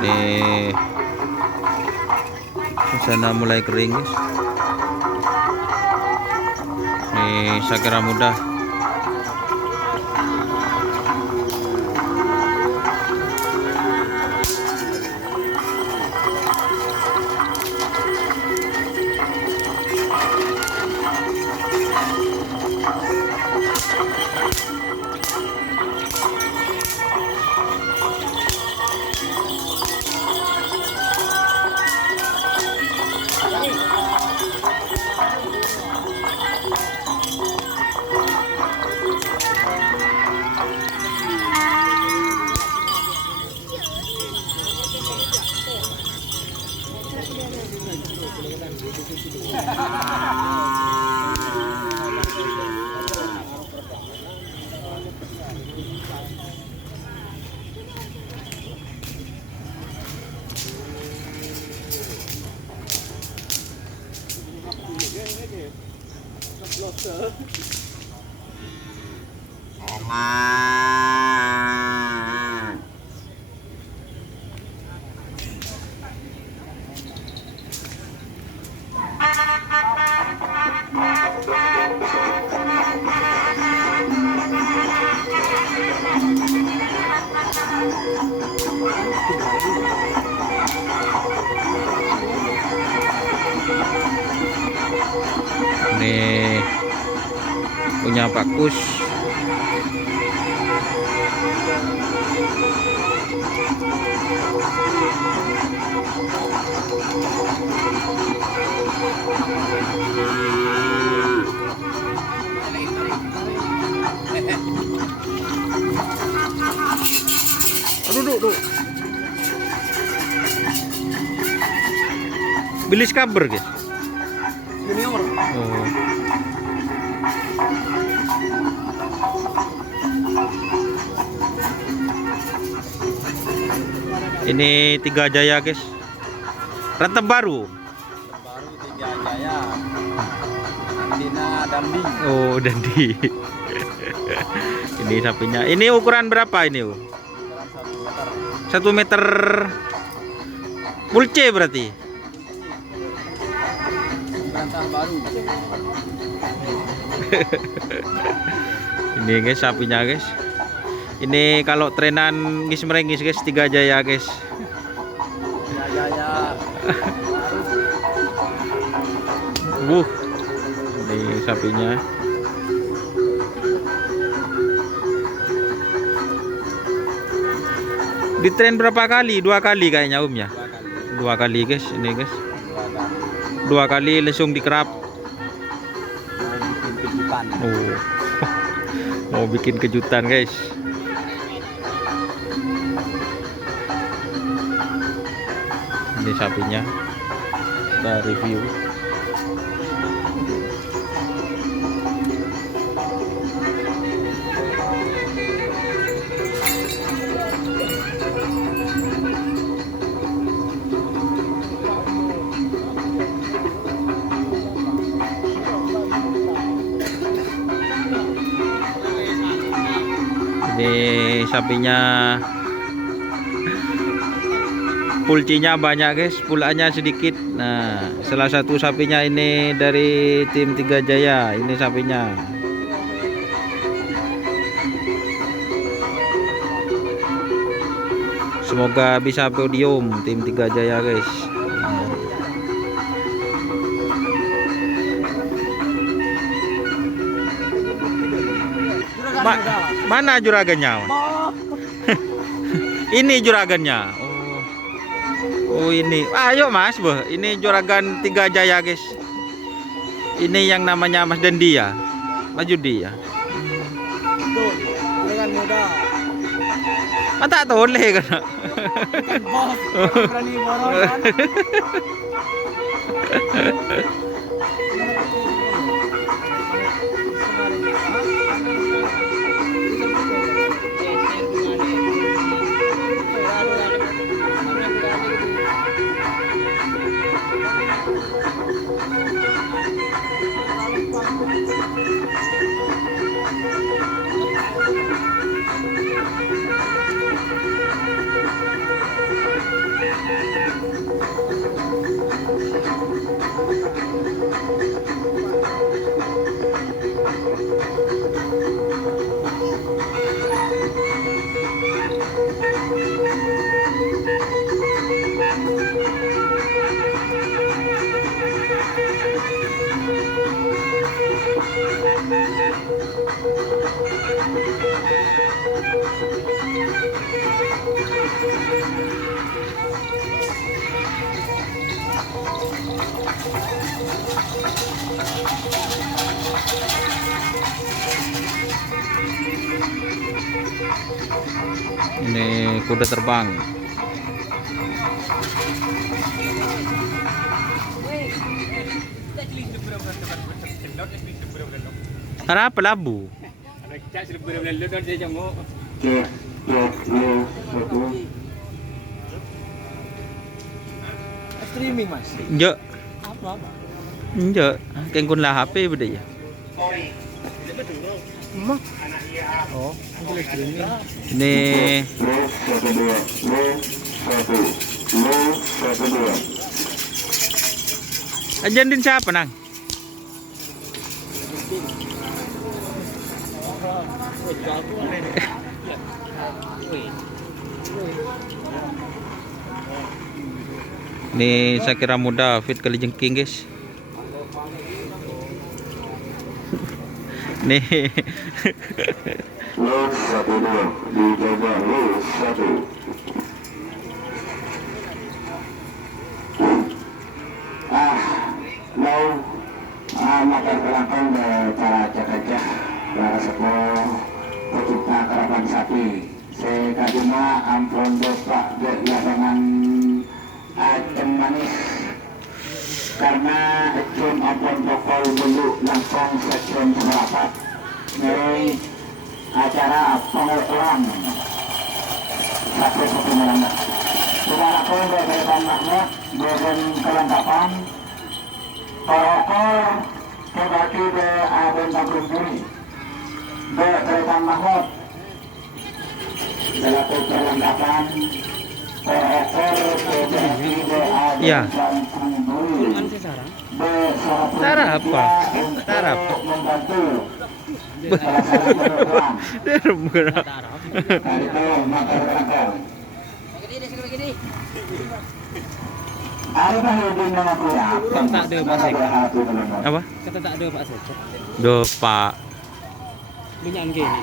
Nih sana mulai kering guys. Nih sakura muda. Nih punya Pak Kus. Duduk. Bilis kabar guys. Junior. Oh. Ini Tiga Jaya guys. Rantep baru. Baru Tiga Jaya. Dina Dandi. Oh, Dandi. Ini sapinya. Ini ukuran berapa ini? Ukuran 1 meter. Full C berarti. Rantang baru. Ini guys sapinya guys. Ini kalau trenan ngis merengis guys, Tiga Jaya guys. Tiga Jaya. Ini sapinya. Di tren berapa kali? 2 kali kayaknya Om ya. 2 kali guys, ini guys. 2 kali langsung dikerap. Oh. Mau bikin kejutan guys. Ini sapinya. Kita review. Ini sapinya pulcinya banyak guys, pulanya sedikit. Nah, salah satu sapinya ini dari tim Tiga Jaya. Ini sapinya. Semoga bisa podium tim Tiga Jaya guys. Mana juragannya? Ini juragannya. Oh ini. Ayo Mas, ini juragan Tiga Jaya guys. Ini yang namanya Mas Dandi ya. Mas Judi ya. Tuh, dengan muda. Mata toleh kan. Bos, berani borong kan. Ini kuda terbang. Kenapa labu? Streaming mas. Enggak, Apa? enggak. Kayak kun lah HP beda ya. Emang? Oh, boleh streaming. Ini ajan din siapa nang? Ini saya kira muda fit kali jengking guys. Nih. Los 12 dijaga Los 1. Mau makan kelakon cara cakacah para sekolah pecinta karapan sapi. Saya kadima ampun dosa dengan acem manis karena acem ampun pokol dulu langsung secem seberapa. Ini acara pengukuran satu merangkak. Sudah lakukan dari tambahnya dengan kelengkapan protokol kebaki de aben tabung duri de kereta mahmud dalam perlengkapan protokol kebaki de aben Ya. tabung duri Cara apa? Cara apa? membantu salah satu program Derem. hari itu makan Ada hubungan dengan kurang. Tak ada pasal. Apa? Kata tak ada Pak Seth. Do Pak. Bunyian gini.